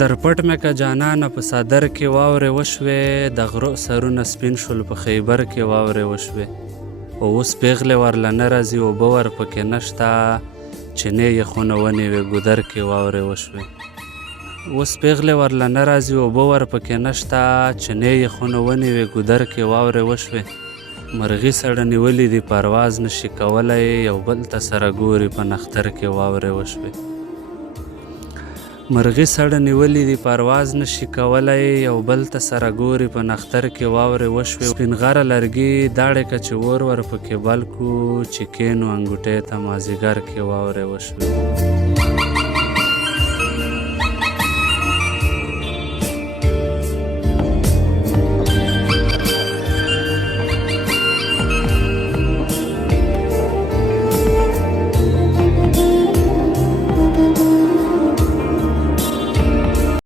در پټ مې که جانانه په صدر کې واورې وشوې، د غرو سرونه سپین شول په خیبر کې واورې وشوې. او اوس پیغلې ورله نه راځي، اوبه ورپکې نشته، چینې یخونه ونیوې ګودر کې واورې وشوې. اوس پیغلې ورله نه راځي، اوبه ورپکې نشته، چینې یخونه ونیوې ګودر کې واورې وشوې. مرغي سړه نیولې دي پرواز نشي کولی، یو بل ته سره ګوري په نختر کې واورې وشوې. مرغي سړه نیولې دي پرواز نشي کولی، یو بل ته سره ګوري په نختر کې واورې وشوې. سپین غره لرګي داړې که چې ور ورپکې بل کړو، چې کینو انګوټۍ ته مازدیګر کې واورې وشوې.